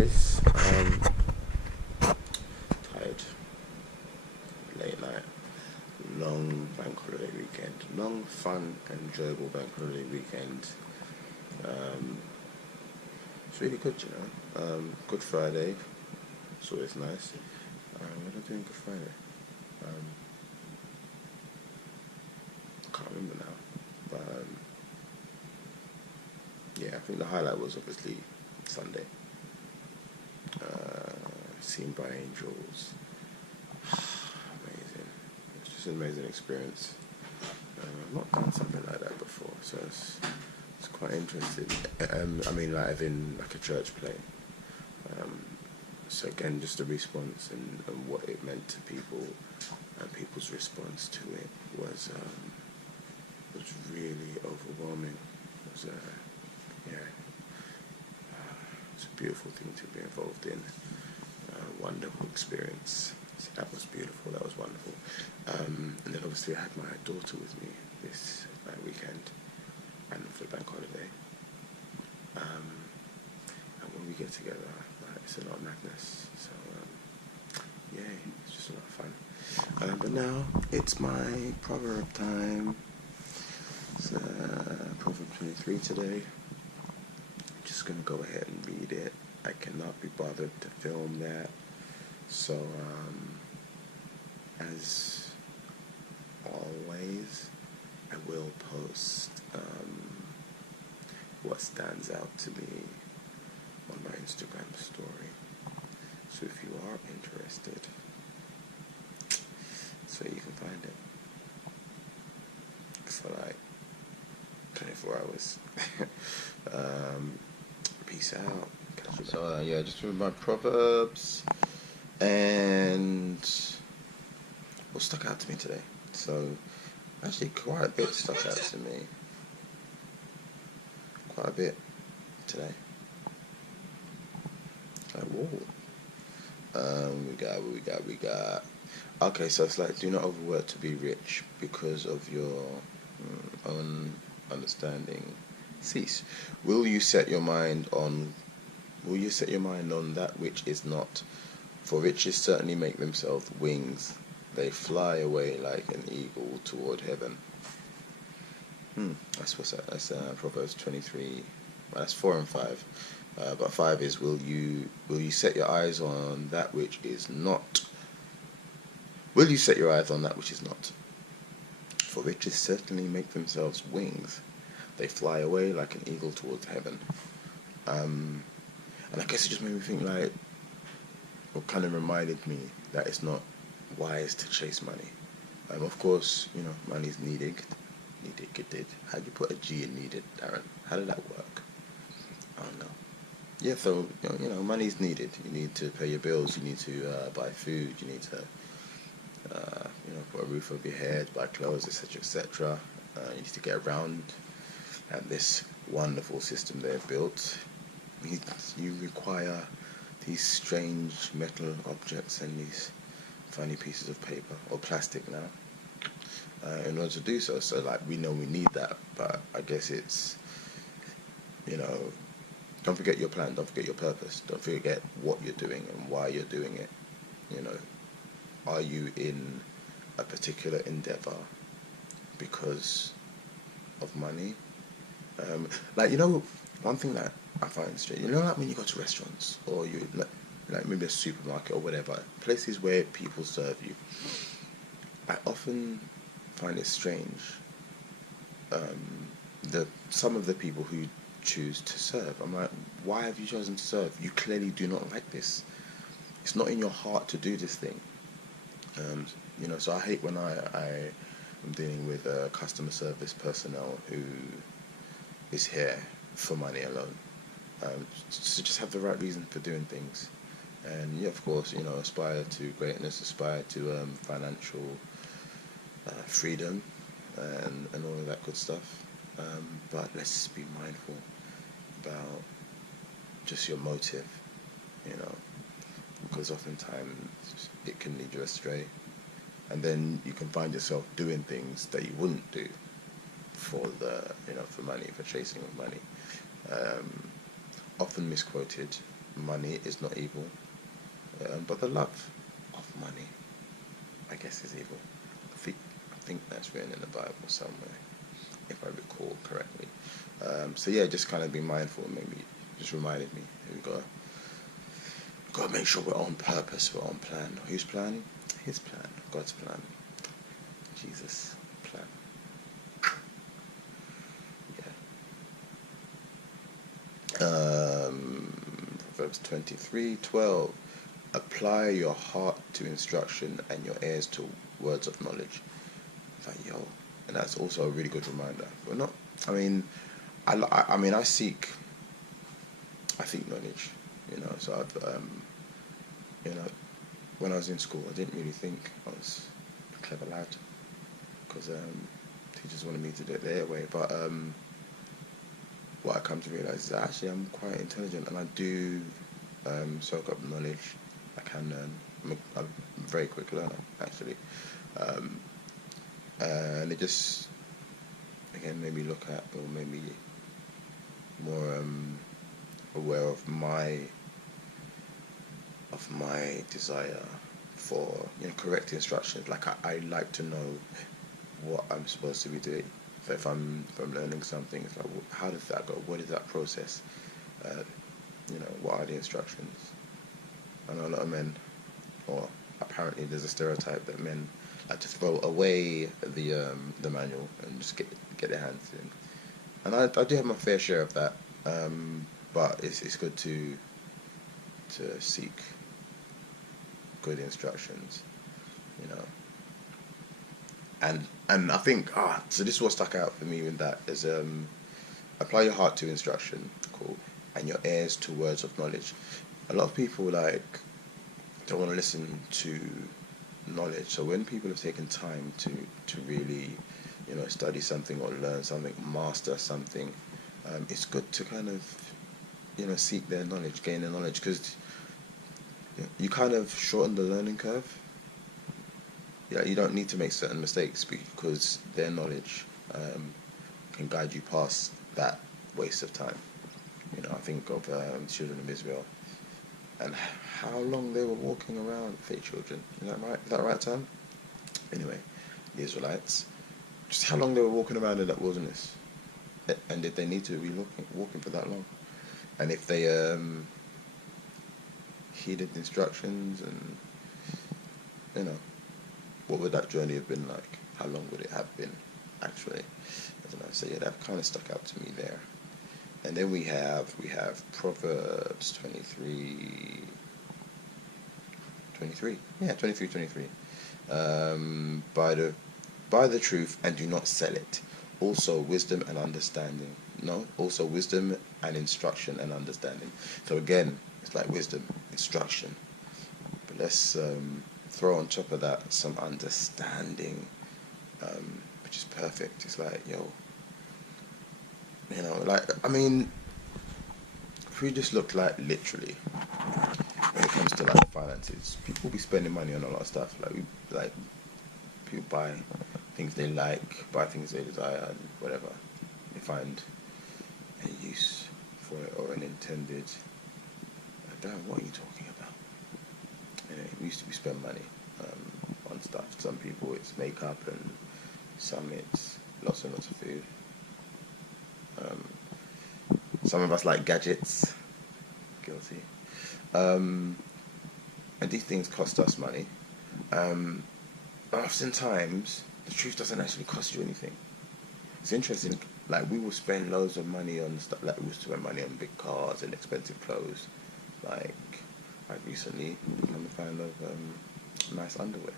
guys. Tired. Late night. Long bank holiday weekend. Long, fun, enjoyable bank holiday weekend. Um, it's really good, you know. Good Friday. It's always nice. What did I do on Good Friday? Um, I can't remember now. But yeah, I think the highlight was obviously Sunday. Seen by angels. Amazing. It's just an amazing experience. I've not done something like that before, so it's quite interesting. I mean, like having like a church play. Um, so again, just the response and what it meant to people, and people's response to it was really overwhelming. It was yeah, it's a beautiful thing to be involved in. Wonderful experience. So that was beautiful. That was wonderful. And then obviously I had my daughter with me this weekend, and for the bank holiday. And when we get together, it's a lot of madness. So yeah, it's just a lot of fun. But now it's my proverb time. It's Proverb 23 today. I'm just gonna go ahead and read it. I cannot be bothered to film that. So, as always, I will post what stands out to me on my Instagram story. So if you are interested, so you can find it for like 24 hours. Peace out. So yeah, just with my proverbs and what stuck out to me today. So actually quite a bit stuck out to me. Quite a bit today. Like whoa. We got. Okay, so it's like do not overwork to be rich because of your own understanding. Cease. Will you set your mind on that which is not? For riches certainly make themselves wings. They fly away like an eagle toward heaven. That's what's that? That's Proverbs 23. Well, that's 4 and 5. But 5 is will you set your eyes on that which is not? Will you set your eyes on that which is not? For riches certainly make themselves wings. They fly away like an eagle towards heaven. And I guess it just made me think like, or kind of reminded me that it's not wise to chase money. Of course, you know, money's needed. Needed. How'd you put a G in needed, Darren? How did that work? I don't know. Yeah, so, you know, money's needed. You need to pay your bills. You need to buy food. You need to, put a roof over your head, buy clothes, etc., etc. You need to get around. And this wonderful system they've built, you require these strange metal objects and these funny pieces of paper or plastic now in order to do so. So like we know we need that, but I guess it's, you know, don't forget your plan, don't forget your purpose, don't forget what you're doing and why you're doing it. You know, are you in a particular endeavor because of money? Like, you know, one thing that I find strange, you know, like when you go to restaurants or you like maybe a supermarket or whatever, places where people serve you, I often find it strange. Some of the people who choose to serve, I'm like, why have you chosen to serve? You clearly do not like this. It's not in your heart to do this thing. You know, so I hate when I am dealing with customer service personnel who is here for money alone. So just have the right reason for doing things. And yeah, of course, you know, aspire to greatness, aspire to financial freedom and all of that good stuff. But let's be mindful about just your motive, you know, because oftentimes it can lead you astray. And then you can find yourself doing things that you wouldn't do for for money, for chasing of money. Often misquoted, money is not evil, but the love of money, I guess, is evil. I think that's written in the Bible somewhere, if I recall correctly. So yeah, just kind of be mindful. Maybe just reminded me that we got to make sure we're on purpose, we're on plan. Whose plan? His plan, God's plan, Jesus' plan. Yeah. Proverbs 23:12. Apply your heart to instruction and your ears to words of knowledge. It's like, yo, and that's also a really good reminder. We're not. I mean, I mean, I seek knowledge. So you know, when I was in school, I didn't really think I was a clever lad because teachers wanted me to do it their way. But what I come to realize is that actually I'm quite intelligent and I do soak up knowledge. I can learn. I'm a very quick learner, actually. Um, and it just, again, made me look at, or made me more aware of my desire for correct instructions. Like I like to know what I'm supposed to be doing. So if I'm learning something, it's like, how does that go? What is that process? Uh, what are the instructions? I know a lot of men, or apparently there's a stereotype that men like to throw away the manual and just get their hands in. And I do have my fair share of that, but it's good to seek good instructions, you know. And I think so this is what stuck out for me with that is apply your heart to instruction, cool, and your ears to words of knowledge. A lot of people don't want to listen to knowledge. So when people have taken time to really, study something or learn something, master something, it's good to kind of, seek their knowledge, gain their knowledge, because you kind of shorten the learning curve. Yeah, you don't need to make certain mistakes because their knowledge can guide you past that waste of time. I think of children of Israel and how long they were walking around, fake children. Is that right? Is that the right term? Anyway, the Israelites, just how long they were walking around in that wilderness, and did they need to be walking for that long? And if they heeded the instructions, and what would that journey have been like? How long would it have been, actually? I don't know. So yeah, that kind of stuck out to me there. And then we have Proverbs 23. Yeah, 23. Buy the truth and do not sell it. Also wisdom and understanding. No, also wisdom and instruction and understanding. So again, it's like wisdom, instruction. But let's throw on top of that some understanding, which is perfect. It's like, I mean, if we just look like literally when it comes to like finances, people be spending money on a lot of stuff. Like people buy things they like, buy things they desire, and whatever. They find a use for it or an intended. Damn, what are you talking about? Anyway, we used to be spend money on stuff. Some people it's makeup, and some it's lots and lots of food. Some of us like gadgets. Guilty. And these things cost us money. But oftentimes, the truth doesn't actually cost you anything. It's interesting. Like we will spend loads of money on stuff. Like we will spend money on big cars and expensive clothes. Like recently, become a fan of nice underwear.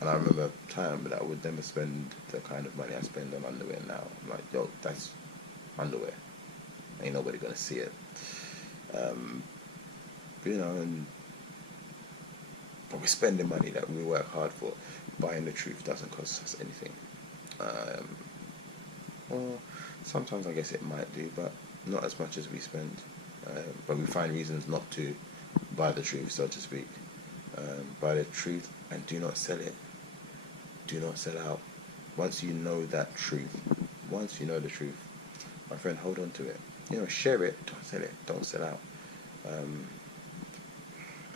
And I remember a time that I would never spend the kind of money I spend on underwear now. I'm like, yo, that's underwear. Ain't nobody gonna see it. But we're spending money that we work hard for. Buying the truth doesn't cost us anything. Well, sometimes I guess it might do, but not as much as we spend. But we find reasons not to buy the truth, so to speak. Buy the truth and do not sell it. Do not sell out. Once you know the truth, my friend, hold on to it. share it. Don't sell it. Don't sell out. Um,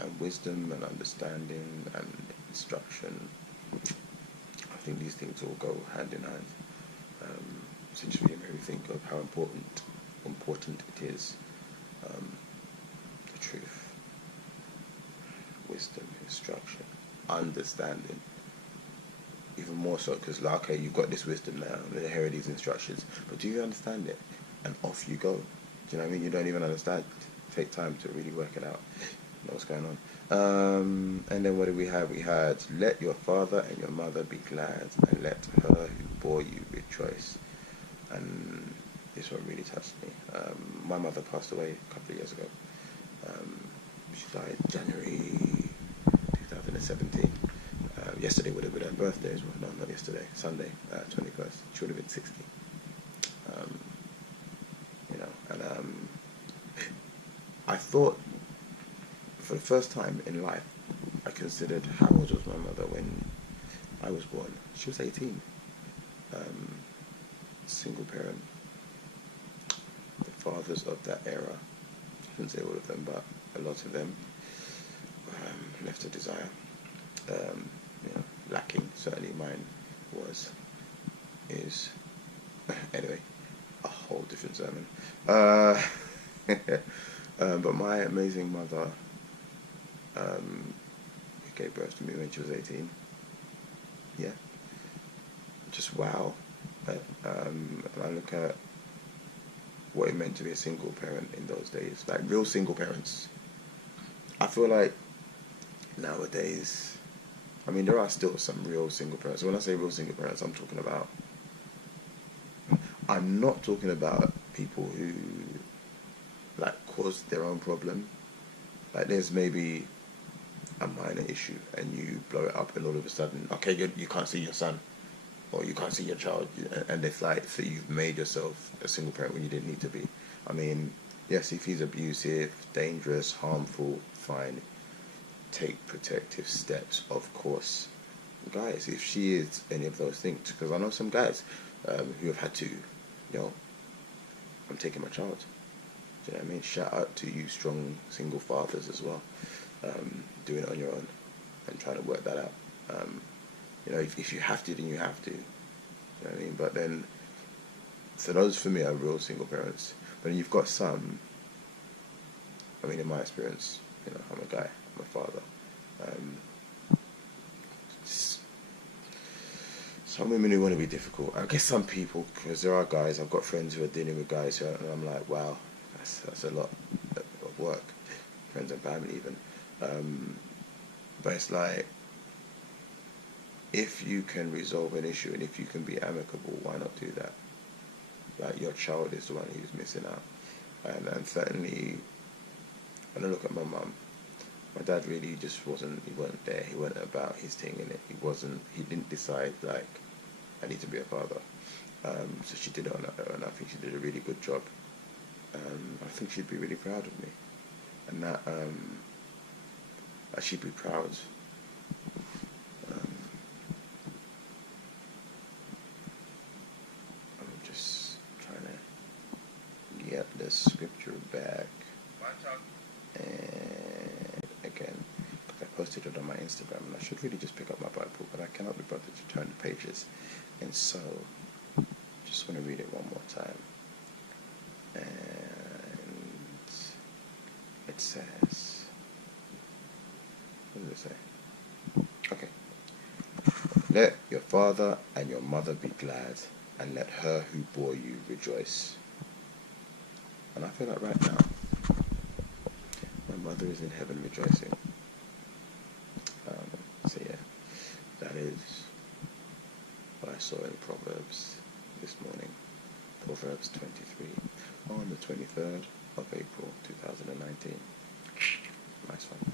and wisdom and understanding and instruction. I think these things all go hand in hand. Essentially, it made me think of how important it is. The truth, wisdom, instruction, understanding. Even more so, because like, okay, you've got this wisdom now, and here are these instructions, but do you understand it? And off you go. Do you know what I mean? You don't even understand. Take time to really work it out. Know what's going on. And then what did we have? We had, let your father and your mother be glad, and let her who bore you rejoice. And this one really touched me. My mother passed away a couple of years ago. She died January 2017. Yesterday would have been her birthday as well. No, not yesterday. Sunday, 21st. She would have been 60. And I thought, for the first time in life, I considered how old was my mother when I was born. She was 18. Single parent. The fathers of that era, I shouldn't say all of them, but a lot of them, left a desire. Lacking. Certainly mine is. Anyway, a whole different sermon. But my amazing mother, who gave birth to me when she was 18. Yeah. Just wow. And I look at what it meant to be a single parent in those days, like real single parents. I feel like nowadays, I mean, there are still some real single parents. When I say real single parents, I'm not talking about people who, like, caused their own problem. Like, there's maybe a minor issue and you blow it up and all of a sudden, okay, you can't see your son or you can't see your child, and it's like, so you've made yourself a single parent when you didn't need to be. I mean, yes, if he's abusive, dangerous, harmful, fine, take protective steps, of course. Guys, if she is any of those things, because I know some guys who have had to, I'm taking my child. Do you know what I mean? Shout out to you strong single fathers as well, doing it on your own and trying to work that out. If you have to, then you have to. You know what I mean? But then, so those for me are real single parents. But then you've got some, I mean, in my experience, I'm a guy, I'm a father. Some women who want to be difficult. I guess some people, because there are guys, I've got friends who are dealing with guys who and I'm like, wow, that's a lot of work. Friends and family even. But it's like, if you can resolve an issue and if you can be amicable, why not do that? Like, your child is the one who's missing out. And certainly, when I look at my mum, my dad really just he wasn't there. He wasn't about his thing in it. He didn't decide, like, I need to be a father. So she did it on her own. I think she did a really good job. I think she'd be really proud of me. And that she'd be proud. I'm just trying to get the scripture back. And again, I posted it on my Instagram, and I should really just pick up my Bible, but I cannot be bothered to turn the pages. And so, just want to read it one more time. And it says, what does it say? Okay. Let your father and your mother be glad, and let her who bore you rejoice. And I feel like right now, my mother is in heaven rejoicing. So yeah, that is what I saw in Proverbs this morning. Proverbs 23 on the 23rd of April 2019. Nice one.